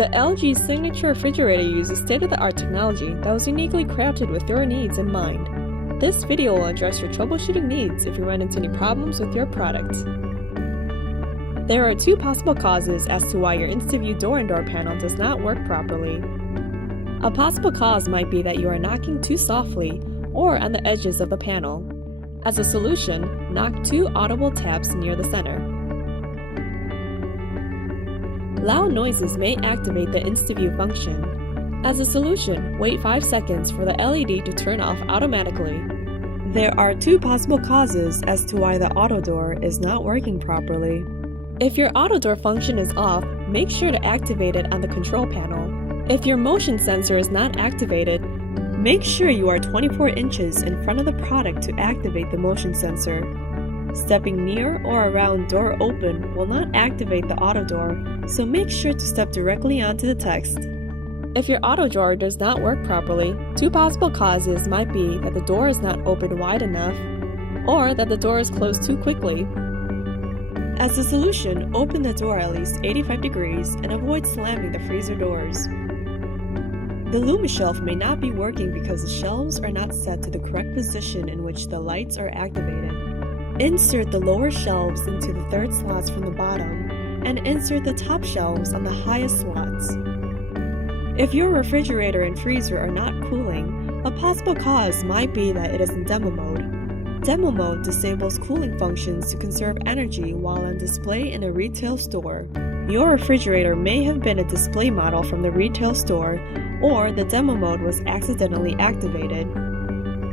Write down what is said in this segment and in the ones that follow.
The LG signature refrigerator uses state-of-the-art technology that was uniquely crafted with your needs in mind. This video will address your troubleshooting needs if you run into any problems with your product. There are two possible causes as to why your INSTAVIEW door-and-door panel does not work properly. A possible cause might be that you are knocking too softly or on the edges of the panel. As a solution, knock 2 audible taps near the center. Loud noises may activate the INSTAVIEW function. As a solution, wait 5 seconds for the LED to turn off automatically. There are 2 possible causes as to why the auto door is not working properly. If your auto door function is off, make sure to activate it on the control panel. If your motion sensor is not activated, make sure you are 24 inches in front of the product to activate the motion sensor. Stepping near or around door open will not activate the auto door, so make sure to step directly onto the text. If your auto drawer does not work properly, 2 possible causes might be that the door is not open wide enough, or that the door is closed too quickly. As a solution, open the door at least 85 degrees and avoid slamming the freezer doors. The LumiShelf may not be working because the shelves are not set to the correct position in which the lights are activated. Insert the lower shelves into the 3rd slots from the bottom, and insert the top shelves on the highest slots. If your refrigerator and freezer are not cooling, a possible cause might be that it is in demo mode. Demo mode disables cooling functions to conserve energy while on display in a retail store. Your refrigerator may have been a display model from the retail store, or the demo mode was accidentally activated.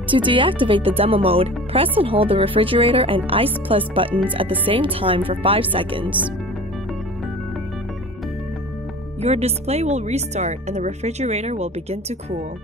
To deactivate the demo mode, press and hold the refrigerator and Ice Plus buttons at the same time for 5 seconds. Your display will restart and the refrigerator will begin to cool.